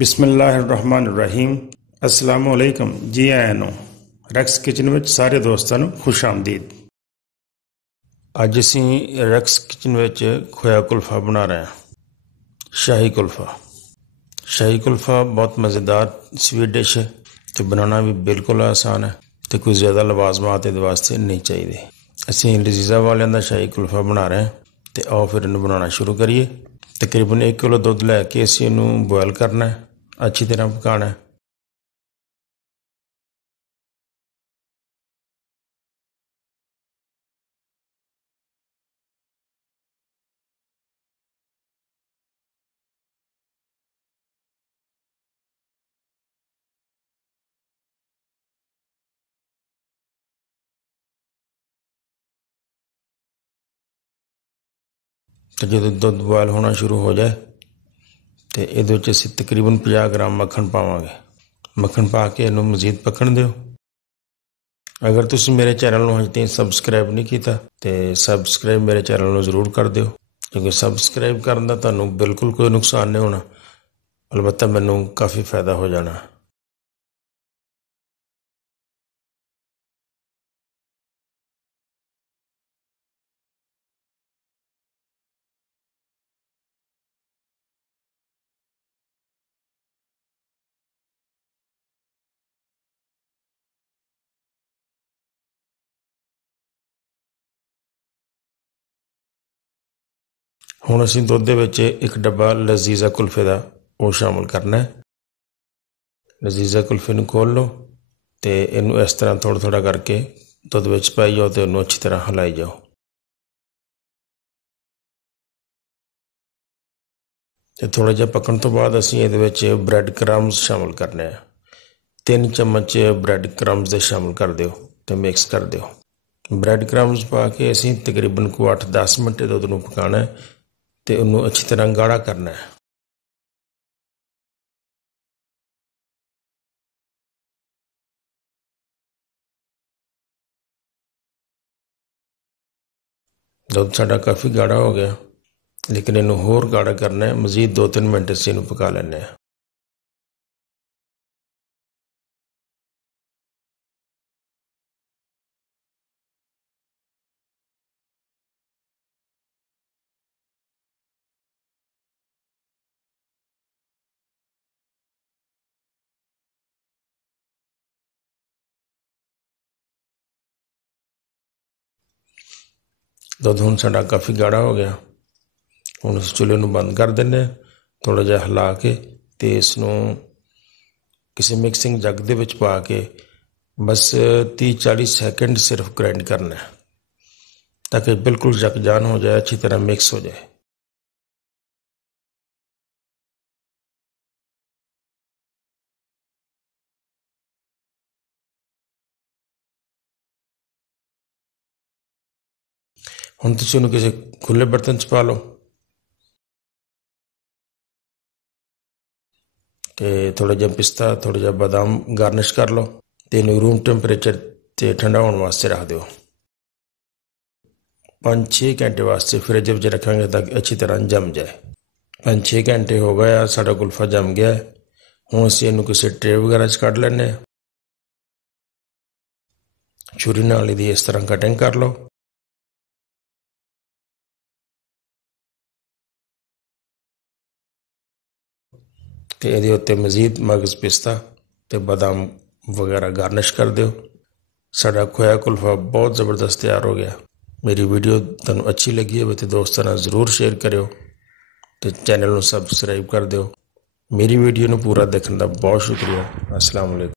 बिस्मिल्लाहिर्रहमानिर्रहीम अस्सलामुअलैकुम। जी आया ਨੂੰ ਰੈਕਸ ਕਿਚਨ ਵਿੱਚ ਸਾਰੇ ਦੋਸਤਾਂ ਨੂੰ ਖੁਸ਼ ਆਮਦੀਦ। ਅੱਜ ਅਸੀਂ ਰੈਕਸ ਕਿਚਨ ਵਿੱਚ ਖੋਇਆ ਕੁਲਫਾ ਬਣਾ ਰਹੇ ਹਾਂ। ਸ਼ਾਹੀ ਕੁਲਫਾ ਬਹੁਤ ਮਜ਼ੇਦਾਰ ਸਵੀਟ ਡਿਸ਼ ਹੈ ਅਤੇ ਬਣਾਉਣਾ ਵੀ ਬਿਲਕੁਲ ਆਸਾਨ ਹੈ ਅਤੇ ਕੋਈ ਜ਼ਿਆਦਾ ਲਵਾਜ਼ਮਾਤ ਇਹਦੇ ਵਾਸਤੇ ਨਹੀਂ ਚਾਹੀਦੇ। ਅਸੀਂ ਲਜ਼ੀਜ਼ਾ ਵਾਲਿਆਂ ਦਾ ਸ਼ਾਹੀ ਕੁਲਫਾ ਬਣਾ ਰਹੇ ਹਾਂ ਅਤੇ ਆਓ ਫਿਰ ਇਹਨੂੰ ਬਣਾਉਣਾ ਸ਼ੁਰੂ ਕਰੀਏ। ਤਕਰੀਬਨ 1 ਕਿਲੋ ਦੁੱਧ ਲੈ ਕੇ ਅਸੀਂ ਇਹਨੂੰ ਬੋਇਲ ਕਰਨਾ ਹੈ, ਅੱਛੀ ਤਰ੍ਹਾਂ ਪਕਾਉਣਾ ਹੈ। तो जो दुध बॉयल होना शुरू हो जाए तो ये असीं तकरीबन 50 ग्राम मक्खन पावांगे। मक्खन पा के इनू मजीद पकन दिओ। अगर तुसीं मेरे चैनल नूं अजे तक सबसक्राइब नहीं किया तो सबसक्राइब मेरे चैनल नूं जरूर कर दिओ, क्योंकि सबसक्राइब करन दा तुहानूं बिल्कुल कोई नुकसान नहीं होना, अलबत्ता मैनूं काफ़ी फायदा हो जाना। हुण असीं दुध दे विच एक डब्बा लाजीजा कुल्फे का वो शामिल करना है। लाजीजा कुल्फे नूं खोल लो तो इनू इस तरह थोड़ा थोड़ा करके दुध विच पाई जाओ तो इनू अच्छी तरह हिलाई जाओ। तो थोड़ा जिहा पकण तो बाद असीं इहदे विच ब्रैड क्रम्स शामिल करने हैं। 3 चम्मच ब्रैड क्रम्स दे शामिल कर दिओ तो मिक्स कर दिओ। ब्रैड क्रम्स पा के असीं तकरीबन 8-10 मिनट दुध नूं पकाना है तो उन्होंने अच्छी तरह गाढ़ा करना है। दुध साडा काफ़ी गाढ़ा हो गया, लेकिन इनू होर गाढ़ा करना है। मजीद 2-3 मिनट असीं इनू पका लैने हैं। दुध हुण साडा काफ़ी गाढ़ा हो गया। हुण असीं चुल्हे नूं बंद कर दिंदे हां। थोड़ा जिहा हिला के ते इसनूं किसी मिक्सिंग जग दे विच पा के बस 30-40 सैकेंड सिर्फ ग्राइंड करना है, ताकि बिल्कुल यकजान हो जाए, अच्छी तरह मिक्स हो जाए। हुण तुसीं इहनूं किसी खुले बर्तन च पा लो ते थोड़ा जिहा पिस्ता, थोड़ा जिहा बादाम गार्निश कर लो ते इहनूं रूम टैंपरेचर ते ठंडा होने वास्ते रख दिओ। 5-6 घंटे वास्ते फ्रिज में रखेंगे ताकि अच्छी तरह जम जाए। 5-6 घंटे हो गए, साडा कुल्फा जम गया है। हुण असीं इहनूं किसी ट्रे वगैरह च कढ लैने। छुरी नाल इहदी इस तरह कटिंग कर लो। तो ये उत्ते मजीद मगज़, पिस्ता ते बादाम वगैरह गार्निश कर दिओ। साडा खोया कुल्फा बहुत ज़बरदस्त तैयार हो गया। मेरी वीडियो तुहानूं अच्छी लगी है तो दोस्तां नाल ज़रूर शेयर करियो ते चैनल नूं सबसक्राइब कर दिओ। मेरी वीडियो नूं पूरा देखने का बहुत शुक्रिया। अस्सलाम वालेकुम।